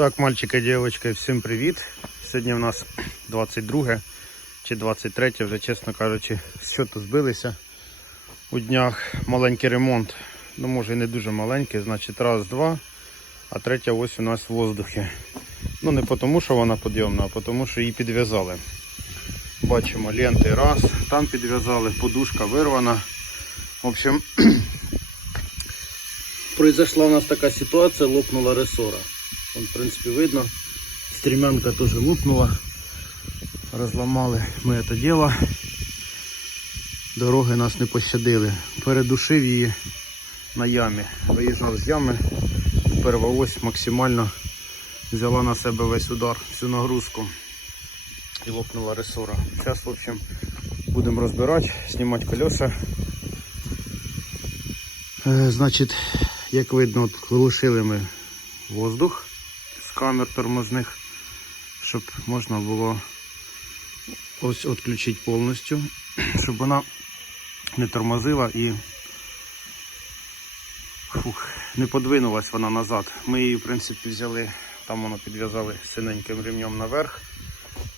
Так, мальчики і дівчатки, всім привіт. Сьогодні у нас 22 чи 23, вже чесно кажучи, з щоту збилися у днях. Маленький ремонт. Ну, може і не дуже маленький, значить раз, два, а третя ось у нас в воздухі. Ну не тому, що вона підйомна, а тому, що її підв'язали. Бачимо ленти раз, там підв'язали, подушка вирвана. В общем, произошла у нас така ситуація, лопнула ресора. Вон, в принципі, видно. Стремянка теж лопнула. Розламали ми це діло. Дороги нас не пощадили. Передушив її на ямі. Виїжджав з ями. Перва ось максимально взяла на себе весь удар, всю нагрузку. І лопнула ресора. Зараз, в общем, будемо розбирати, знімати колеса. Е, значить, як видно, от глушили ми воздух камер тормозних, щоб можна було ось відключити повністю, щоб вона не тормозила і фух, не подвинулась вона назад. Ми її, в принципі, взяли, там воно підв'язали синеньким ремнем наверх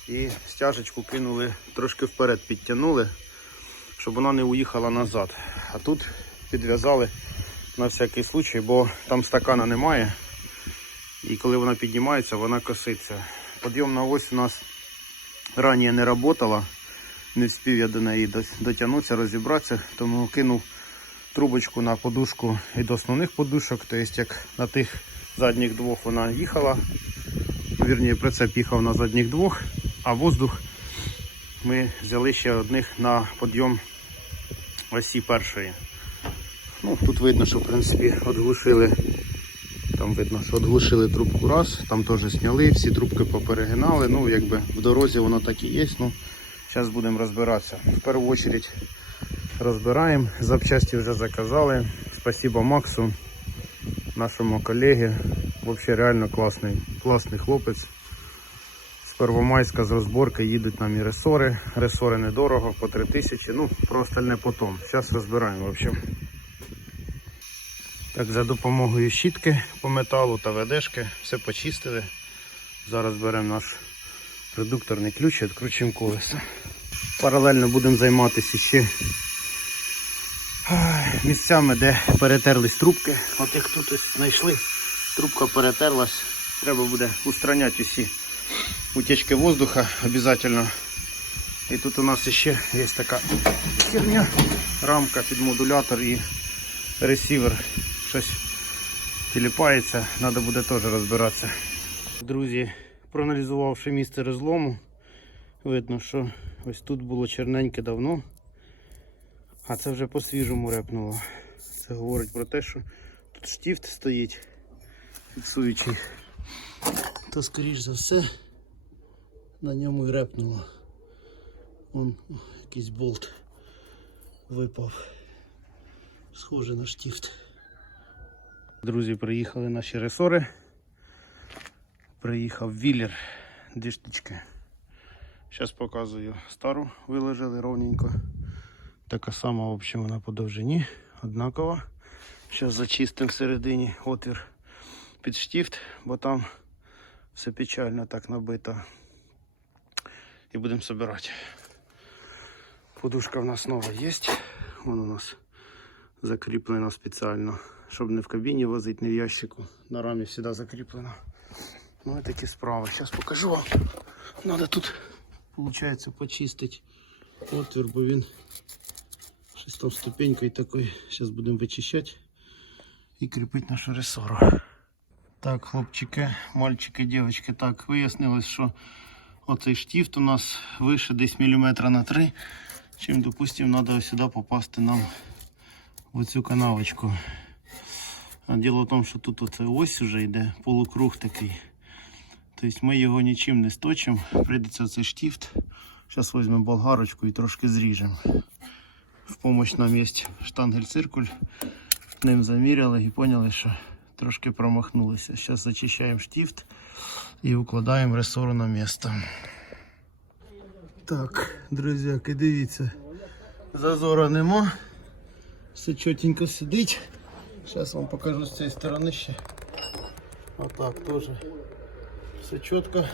і стяжечку кинули, трошки вперед підтягнули, щоб вона не уїхала назад. А тут підв'язали на всякий случай, бо там стакана немає. І коли вона піднімається, вона коситься. Підйомна ось у нас раніше не працювала. Не встиг я до неї дотягнутися, розібратися, тому кинув трубочку на подушку і до основних подушок. Тобто, як на тих задніх двох вона їхала. Вірніше, прицеп їхав на задніх двох, а воздух ми взяли ще одних на підйом осі першої. Ну, тут видно, що в принципі відглушили. Там видно, що відглушили трубку раз, там теж зняли, всі трубки поперегинали. Ну, якби в дорозі воно так і є. Ну, зараз будемо розбиратися. В першу чергу розбираємо. Запчасті вже заказали. Спасибо Максу, нашому колегі. Взагалі реально класний, класний хлопець. З Первомайська з розборки їдуть нам і ресори. Ресори недорого, по 3000. Ну, про остальне потім. Зараз розбираємо. В. Так, за допомогою щітки по металу та ведешки все почистили. Зараз беремо наш редукторний ключ і відкручуємо колесо. Паралельно будемо займатися ще місцями, де перетерлись трубки. От як тут ось знайшли, трубка перетерлась. Треба буде устраняти усі утечки воздуха обов'язково. І тут у нас ще є така херня, рамка під модулятор і ресівер щось тіліпається, треба буде теж розбиратися. Друзі, проаналізувавши місце розлому, видно, що ось тут було черненьке давно, а це вже по-свіжому репнуло. Це говорить про те, що тут штіфт стоїть фіксуючий, то скоріш за все на ньому і репнуло. Вон якийсь болт випав. Схоже на штіфт. Друзі, приїхали наші ресори. Приїхав вілер, дві штучки. Зараз показую стару, виложили ровненько. Така сама, в общем, вона по довжині, однакова. Зараз зачистимо всередині отвір під штіфт, бо там все печально так набито. І будемо збирати. Подушка в нас нова є. Вон у нас закріплена спеціально, щоб не в кабіні возити, не в ящику. На рамі завжди закріплено. Ну і такі справи. Зараз покажу вам. Надо тут, виходить, почистити отвір, бо він щось там ступенькою такою. Зараз будемо вичищати і кріпити нашу ресору. Так, хлопчики, мальчики, дівчатки, так, вияснилось, що оцей штифт у нас вище десь міліметра на 3, чим, допустимо, треба сюди попасти нам в оцю канавочку. А діло в тому, що тут оце ось уже йде полукруг такий. Тобто ми його нічим не сточимо. Прийдеться цей штифт. Зараз візьмемо болгарочку і трошки зріжемо. В помощь нам є штангель-циркуль. Ним заміряли і поняли, що трошки промахнулися. Зараз зачищаємо штифт і укладаємо ресору на місце. Так, друзяки, дивіться. Зазора нема. Все чотенько сидить. Зараз вам покажу з цієї сторони ще. Отак теж все чітко.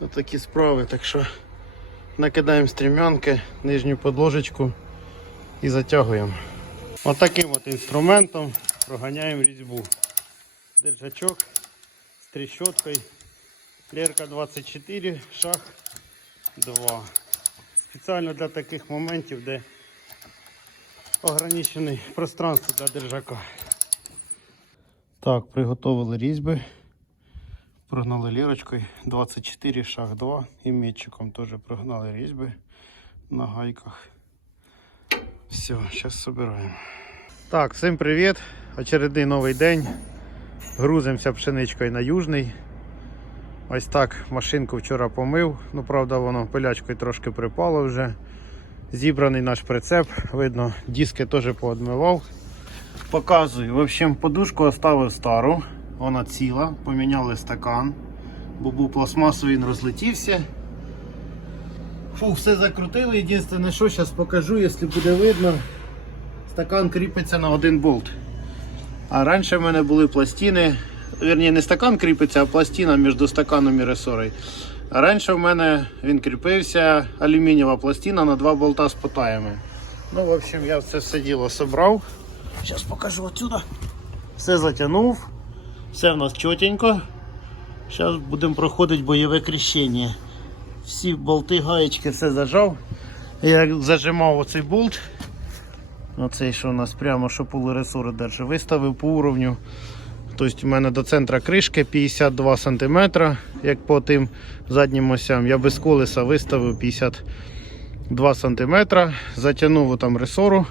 Отакі справи, так що накидаємо стрімянки, нижню подложечку і затягуємо. Отаким от інструментом проганяємо різьбу. Держачок з тріщоткою. Лерка 24, шаг 2. Спеціально для таких моментів, де ограничене пространство для держака. Так, приготовили різьби. Прогнали лірочкою 24 шаг 2 і метчиком теж прогнали різьби на гайках. Все, зараз собираємо. Так, всім привіт! Очередний новий день. Грузимося пшеничкою на южний. Ось так машинку вчора помив. Ну, правда, воно пилячкою трошки припало вже. Зібраний наш прицеп. Видно, диски теж поодмивав. Показую. В общем, подушку оставив стару. Вона ціла. Поміняли стакан. Бо був пластмасовий, він розлетівся. Фу, все закрутили. Єдине, що зараз покажу, якщо буде видно. Стакан кріпиться на один болт. А раніше в мене були пластини. Вірні, не стакан кріпиться, а пластина між стаканом і ресорою. Раніше в мене він кріпився алюмінієва пластина на два болта з потаями. Ну, в общем, я це все діло зібрав. Зараз покажу отсюда. Все затягнув. Все в нас чотенько. Зараз будемо проходити бойове крещення. Всі болти, гаєчки, все зажав. Я зажимав оцей болт. Оцей, що у нас прямо що полуресори держить, виставив по уровню. Тобто у мене до центра кришки 52 см, як по тим заднім осям. Я без колеса виставив 52 см, затягнув там ресору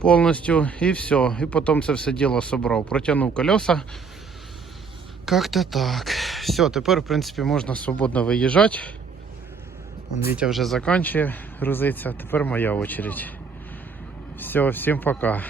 повністю і все. І потім це все діло собрав. Протягнув колеса. Как-то так. Все, тепер в принципі можна свободно виїжджати. Вон Вітя вже закінчує грузиться, тепер моя очередь. Все, всім пока.